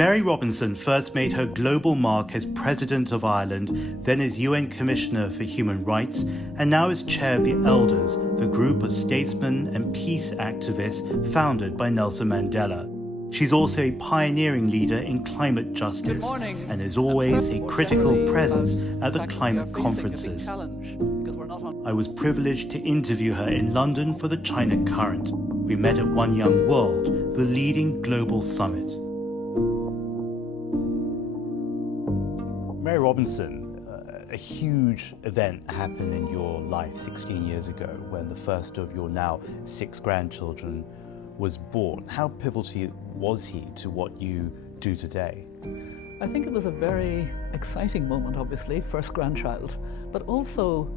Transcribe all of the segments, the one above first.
Mary Robinson first made her global mark as President of Ireland, then as UN Commissioner for Human Rights, and now as Chair of the Elders, the group of statesmen and peace activists founded by Nelson Mandela. She's also a pioneering leader in climate justice and is always a critical presence at the climate conferences. I was privileged to interview her in London for the China Current. We met at One Young World, the leading global summit. Mary Robinson, a huge event happened in your life 16 years ago when the first of your now 6 grandchildren was born. How pivotal was he to what you do today? I think it was a very exciting moment, obviously, first grandchild, but also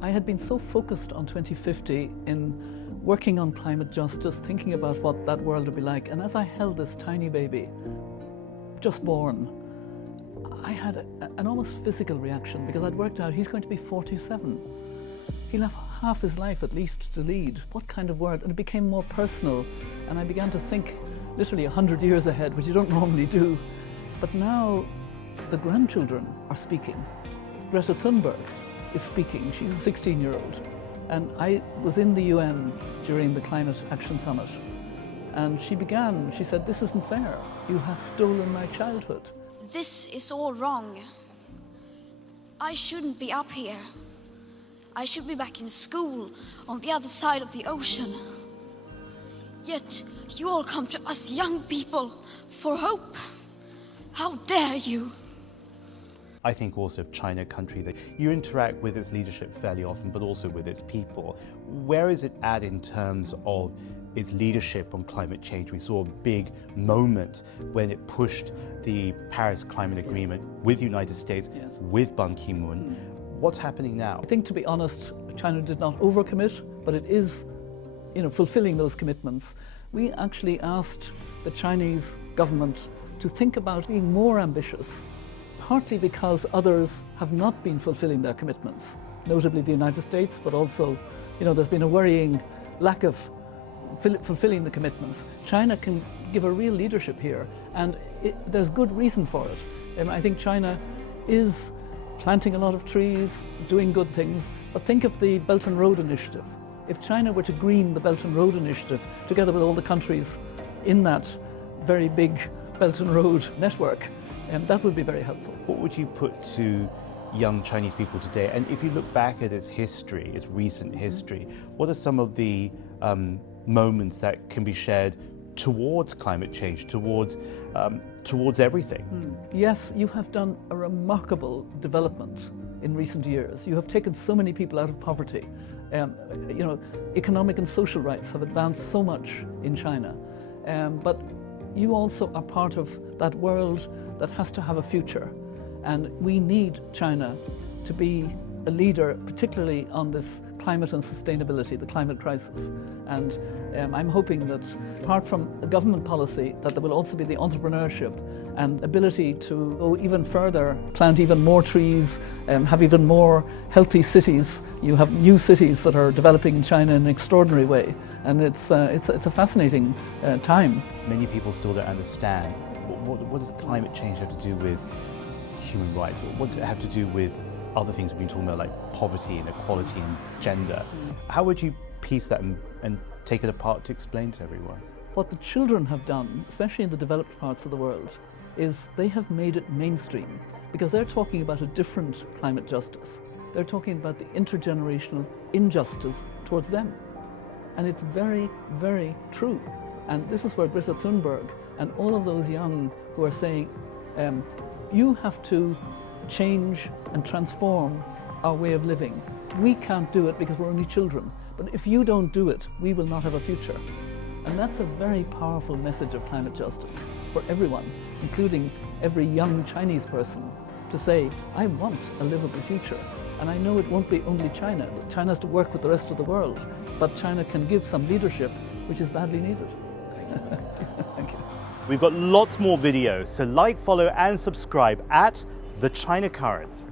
I had been so focused on 2050 in working on climate justice, thinking about what that world would be like. And as I held this tiny baby, just born, I had an almost physical reaction because I'd worked out he's going to be 47. He'll have half his life at least to lead. What kind of world? And it became more personal, and I began to think literally 100 years ahead, which you don't normally do. But now the grandchildren are speaking. Greta Thunberg is speaking. She's a 16-year-old. And I was in the UN during the Climate Action Summit, and she said, "This isn't fair. You have stolen my childhood. This is all wrong. I shouldn't be up here. I should be back in school on the other side of the ocean. Yet you all come to us young people for hope. How dare you?" I think also of China, a country that you interact with its leadership fairly often, but also with its people. Where is it at in terms of its leadership on climate change? We saw a big moment when it pushed the Paris Climate Agreement with the United States, with Ban Ki-moon. What's happening now? I think, to be honest, China did not overcommit, but it is, fulfilling those commitments. We actually asked the Chinese government to think about being more ambitious, partly because others have not been fulfilling their commitments, notably the United States, but also, there's been a worrying lack of fulfilling the commitments. China can give a real leadership here, and there's good reason for it. I think China is planting a lot of trees, doing good things, but think of the Belt and Road Initiative. If China were to green the Belt and Road Initiative, together with all the countries in that very big Belt and Road network, that would be very helpful. What would you put to young Chinese people today? And if you look back at its history, its recent history, what are some of the moments that can be shared towards climate change, towards everything? Yes, you have done a remarkable development in recent years. You have taken so many people out of poverty. Economic and social rights have advanced so much in China. But you also are part of that world that has to have a future. And we need China to be a leader, particularly on this climate and sustainability, the climate crisis. And I'm hoping that, apart from a government policy, that there will also be the entrepreneurship and ability to go even further, plant even more trees, have even more healthy cities. You have new cities that are developing in China in an extraordinary way. And it's a fascinating time. Many people still don't understand what does climate change have to do with human rights? What does it have to do with other things we've been talking about, like poverty and equality and gender? How would you piece that and take it apart to explain to everyone? What the children have done, especially in the developed parts of the world, is they have made it mainstream because they're talking about a different climate justice. They're talking about the intergenerational injustice towards them. And it's very, very true. And this is where Greta Thunberg and all of those young who are saying, you have to change and transform our way of living. We can't do it because we're only children. But if you don't do it, we will not have a future. And that's a very powerful message of climate justice for everyone, including every young Chinese person, to say, I want a livable future. And I know it won't be only China. China has to work with the rest of the world, but China can give some leadership, which is badly needed. Thank you. We've got lots more videos, so like, follow and subscribe at The China Current.